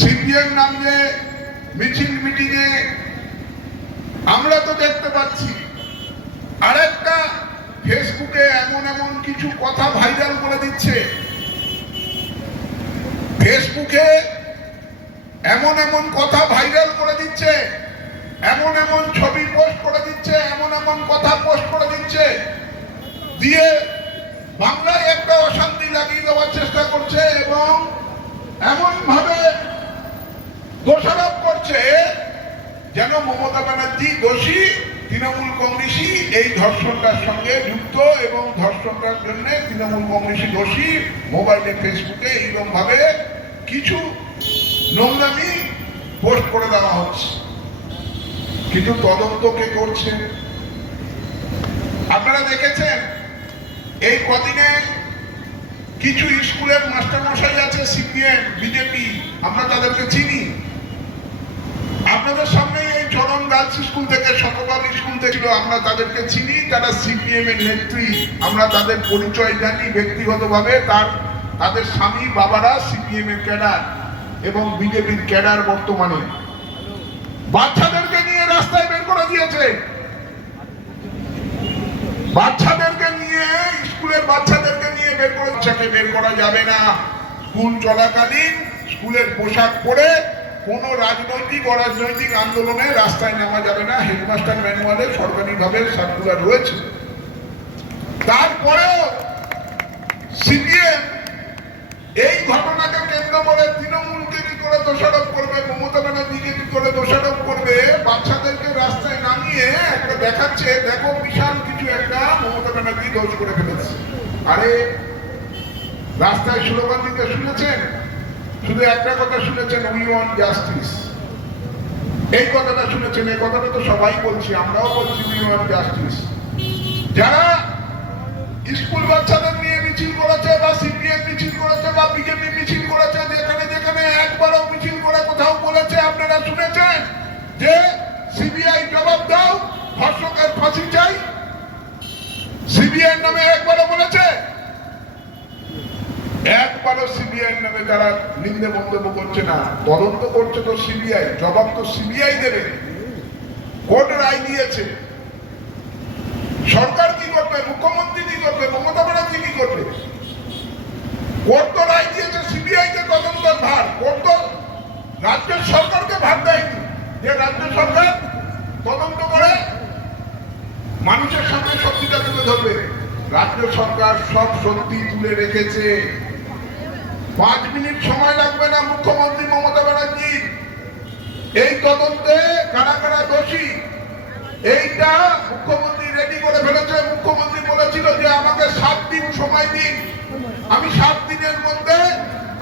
CPM নাম যে মিছিল মিটিংয়ে আমরা তো দেখতে পাচ্ছি। আরেকটা ফেসবুকে এমন এমন কিছু কথা ভাইরাল করে দিচ্ছে। ফেসবুকে এমন এমন কথা ভাইরাল করে দিচ্ছে। এমন এমন ছবি পোস্ট করে দিচ্ছে, এমন এমন কথা পোস্ট করে দিচ্ছে। দিয়ে বাংলায় একটা অশান্তি লাগিয়ে দেওয়ার চেষ্টা করছে এবং এমন দোষারোপ করছে যেন মমতা ব্যানার্জি, দোষী, তৃণমূল কংগ্রেসই এই ধর্ষণটার সঙ্গে যুক্ত এবং ধর্ষণটার জন্য তৃণমূল কংগ্রেসই দোষী। মোবাইলে, ফেসবুকে এইরকম ভাবে কিছু নোংরামি পোস্ট করে দেওয়া হচ্ছে। কিন্তু তদন্ত কে করছে? আপনারা দেখেছেন, এই কদিনে কিছু স্কুলের মাস্টারমশাই আছে, সিপিএম, বিজেপি, আমরা তাদেরকে চিনি। আপনাদের সামনে এই চরণ গার্লস স্কুল থেকে শতকাল স্কুল থেকে আমরা তাদেরকে চিনি, তারা সিপিএম এর নেত্রী। আমরা তাদের পরিচয় জানি ব্যক্তিগতভাবে, তার, তাদের স্বামী, বাবারা সিপিএম এর ক্যাডার এবং বিজেপির ক্যাডার বর্তমানে। বাচ্চাদেরকে নিয়ে রাস্তায় বের করে দিয়েছে। বাচ্চাদেরকে নিয়ে, স্কুলের বাচ্চাদেরকে নিয়ে বের করে বাচ্চাকে বের করা যাবে না। স্কুল চলাকালীন, স্কুলের পোশাক পরে কোন রাজনৈতিক, অরাজনৈতিক আন্দোলনে রাস্তায় নামা যাবে না। হেডমাস্টার ম্যানুয়ালে সরকারিভাবে সার্কুলার রয়েছে। তারপরেও সিপিএম এই ঘটনাকে কেন্দ্র করে তৃণমূলকে কি করে দোষারোপ করবে, মমতা ব্যানার্জিকে কি করে দোষারোপ করবে। বাচ্চাদেরকে রাস্তায় নামিয়ে একটা দেখাচ্ছে, দেখো বিশাল কিছু একটা মমতা ব্যানার্জি দোষ করে ফেলেছে। আরে, রাস্তায় স্লোগান দিতে শুনেছেন? শুধু একটা কথা শুনেছেন উই ওয়ান্ট জাস্টিস। এই কথাটা শুনেছেন, এই কথাটা তো সবাই বলছি, আমরাও বলছি উই ওয়ান্ট জাস্টিস। যারা স্কুল বাচ্চাদের নিয়ে মিছিল করেছে বা সিপিএম মিছিল করেছে বা বিজেপি মিছিল করেছে, যেখানে যেখানে একবারও মিছিল করে কোথাও বলেছে, আপনারা শুনেছেন যে সিবিআই জবাব দাও, ধর্ষকের ফাঁসি চাই। সিবিআই নামে একবারও বলেছে একবারও সিবিআই তারা নিন্দে মন্তব্য করছে না। তদন্ত করছে তো সিবিআই, জবাব তো সিবিআই দেবে। কোর্ট রায় দিয়েছে। সরকার কি করবে? মুখ্যমন্ত্রী কি করবে? মমতা ব্যানার্জি কি করবে? কোর্ট তো রায় দিয়েছে, সিবিআই কে তদন্তের ভার। কোর্ট তো রাজ্য সরকারকে ভার দেয়নি। যে রাজ্য সরকার তদন্ত করে, মানুষের সামনে সত্যিটা তুলে ধরবে। রাজ্য সরকার সব সত্যি তুলে রেখেছে। পাঁচ মিনিট সময় লাগবে না, মুখ্যমন্ত্রী মমতা ব্যানার্জি। এই তদন্তে কারা কারা দোষী? এইটা মুখ্যমন্ত্রী রেডি করে ফেলেছে। মুখ্যমন্ত্রী বলেছিল যে আমাকে সাত দিন সময় দিন। আমি সাত দিনের মধ্যে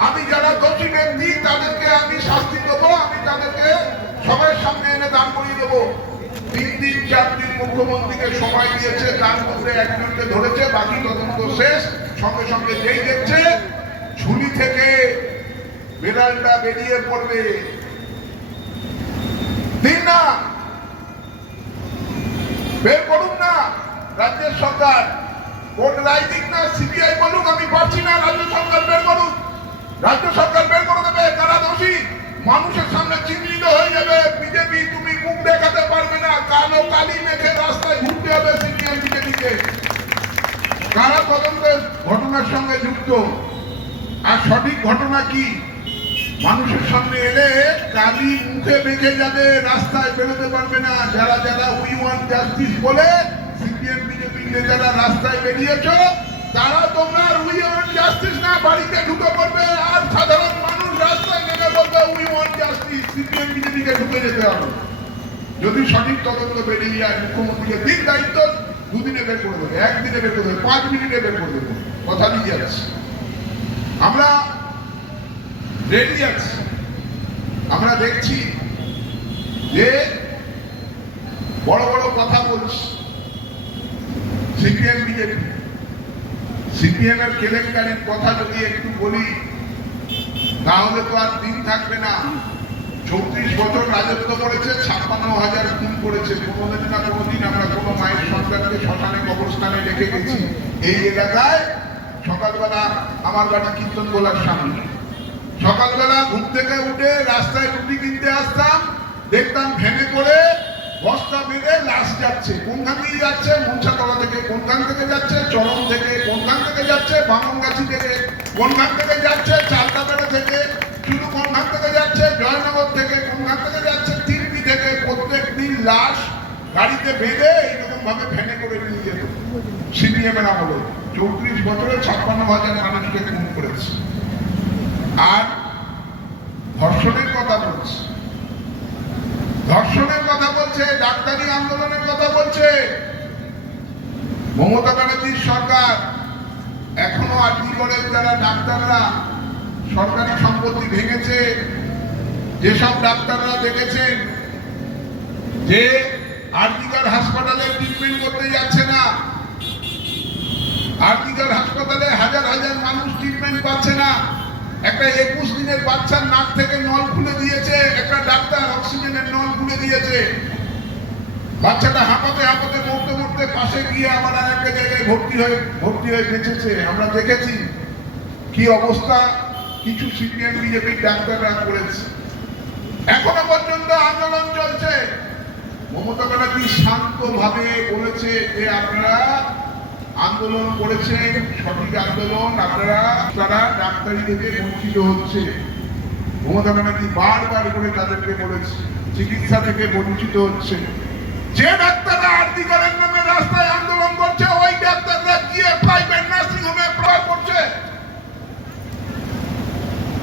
আমি যারা দোষী ব্যক্তি, তাদেরকে আমি শাস্তি দেবো, আমি তাদেরকে সবার সামনে এনে দান করিয়ে দেবো। তিন দিন, চার দিন মুখ্যমন্ত্রীকে সময় দিয়েছে, তার মধ্যে একজনকে ধরেছে, বাকি তদন্ত শেষ। সঙ্গে সঙ্গে যেই দেখছে ঝুলি থেকে বেড়ালটা বেরিয়ে পড়বে। দিন না। বের করুন না, রাজ্যের সরকার। কোর্ট রায় দিক না, সিবিআই বলুক, আমি পারছি না, রাজ্য সরকার বের করুক। রাজ্য সরকার বের করে দেবে, কারা দোষী? মানুষের সামনে চিহ্নিত হয়ে যাবে, বিজেপি তুমি মুখ দেখাতে পারবে না, কালো কালি মেখে রাস্তায় ঘুরতে হবে সিপিএম বিজেপিকে। কারা তদন্তের ঘটনার সঙ্গে যুক্ত? আর সঠিক ঘটনা কি? মানুষের সামনে এলে কালি মুখে বেঁকে যাবে, রাস্তায় বেরোতে পারবে না। যারা যারা উই ওয়ান জাস্টিস বলে সিপিএম, বিজেপি নেতারা রাস্তায় বেরিয়েছো, তারা তোমরা উই ওয়ান জাস্টিস না, বাড়িতে ঢুকে পড়বে। আর সাধারণ মানুষ রাস্তায় নেমে বলবে উই ওয়ান জাস্টিস সিপিএম, বিজেপিকে ঢুকে যেতে হবে। যদি সঠিক তদন্ত বেরিয়ে যায়, মুখ্যমন্ত্রীকে দিন দায়িত্ব দুদিনে বের করে দেবে, একদিনে বের করে দেবে, পাঁচ মিনিটে বের করে দেবে। কথা দিয়ে যাচ্ছে আমরা রেডি আছি। আমরা দেখছি যে বড় বড় কথা বলছি। CPM, BJP. সিপিএম এর কেলেঙ্কারির কথা যদি একটু বলি, তাহলে তো আর দিন থাকবে না। চৌত্রিশ বছর রাজত্ব করেছে, ছাপ্পান্ন হাজার খুন করেছে। কোনোদিন না কোনোদিন আমরা কোনো মায়ের সন্তানকে শ্মশানে কবরস্থানে রেখে গেছি। এই এলাকায় সকালবেলা আমার কীর্তন গোলার সামনে। সকালবেলা ঘুম থেকে উঠে রাস্তায় রুটি কিনতে আসতাম, দেখতাম ভ্যানে করে বস্তা বেঁধে লাশ যাচ্ছে। কোনখান দিয়ে যাচ্ছে? মনসাতলা থেকে। কোনখান থেকে যাচ্ছে? চরম থেকে। কোনখান থেকে যাচ্ছে? বামনগাছি থেকে। কোনখান থেকে যাচ্ছে? চালতাপাড়া থেকে। শুধু কোনখান থেকে যাচ্ছে? জয়নগর থেকে। কোনখান থেকে যাচ্ছে? তিরপি থেকে। প্রত্যেক দিন লাশ গাড়িতে বেঁধে এইরকম ভাবে করে নিয়ে যেত। সিপিএম এর আমলে। চৌত্রিশ বছরে ছাপ্পান্ন হাজার মানুষকে খুন করেছে। আর ধর্ষণের কথা বলছে। ধর্ষণের কথা বলছে, ডাক্তারি আন্দোলনের কথা বলছে। মমতা ব্যানার্জির সরকার এখনও আর্জি করেন যারা ডাক্তাররা, সরকারি সম্পত্তি ভেঙেছে, যেসব ডাক্তাররা দেখেছেন যে আর্জিকার হাসপাতালে ট্রিটমেন্ট করতে যাচ্ছে না আর্জিকার হাসপাতালে হাজার হাজার মানুষ ট্রিটমেন্ট পাচ্ছে না। একটা একুশ দিনের বাচ্চার নাক থেকে নল খুলে দিয়েছে, একটা ডাক্তার অক্সিজেনের নল খুলে দিয়েছে। বাচ্চাটা হাঁপাতে হাঁপাতে, মরতে মরতে পাশে গিয়ে আবার আর একটা জায়গায় ভর্তি হয়ে ভর্তি হয়ে বেঁচেছে আমরা দেখেছি কি অবস্থা, কিছু সিপিএম বিজেপির ডাক্তাররা করেছে। এখনও পর্যন্ত আন্দোলন চলছে। মমতা ব্যানার্জি শান্তভাবে বলেছে যে আপনারা আন্দোলন করেছে সঠিক আন্দোলন আপনারা তারা ডাক্তারি থেকে বঞ্চিত হচ্ছে, মমতা ব্যানার্জি বারবার করে তাদেরকে বলেছে, চিকিৎসা থেকে বঞ্চিত হচ্ছে। যে ডাক্তাররা আরতি করেন নামে রাস্তায় আন্দোলন করছে ওই ডাক্তাররা গিয়ে প্রাইভেট নার্সিং হোমে প্রয়োগ করছে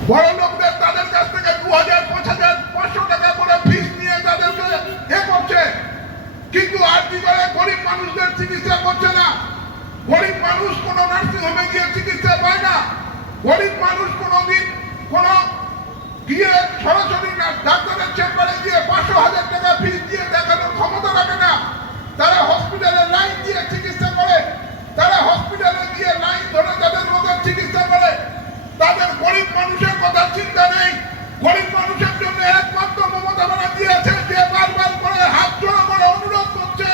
বড় লোকদের তাদের কাছ থেকে দু হাজার পাঁচ হাজার পাঁচশো টাকা করে ফিস নিয়ে তাদেরকে এ করছে কিন্তু আরতি করে গরিব মানুষদের চিকিৎসা করছে না গরিব মানুষ কোনো নার্সিং হোমে গিয়ে চিকিৎসা পায় না গরিব মানুষ কোনোদিন কোনো গিয়ে সরাসরি না ডাক্তারের চেম্বারে গিয়ে পাঁচশো হাজার টাকা ফিস দিয়ে দেখানোর ক্ষমতা রাখে না। তারা হসপিটালে লাইন দিয়ে চিকিৎসা করে, তারা হসপিটালে গিয়ে লাইন ধরে তাদের রোগের চিকিৎসা করে তাদের গরিব মানুষের কথা চিন্তা নেই গরিব মানুষের জন্য একমাত্র মমতা ব্যানার্জি আছে যে বারবার করে হাত জোড়া করে অনুরোধ করছে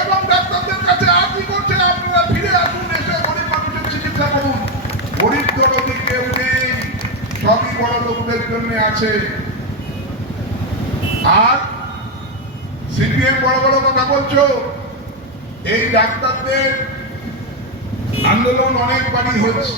এবং ডাক্তারদের কাছে আর্জি করছে আপনারা ফিরে আসুন এসে গরিব মানুষের চিকিৎসা করুন গরিব দরদি কেউ নেই সবই বড় লোকদের জন্য আছে। আর সিপিএম বড় বড় কথা বলছো, এই ডাক্তারদের আন্দোলন অনেকবারই হচ্ছে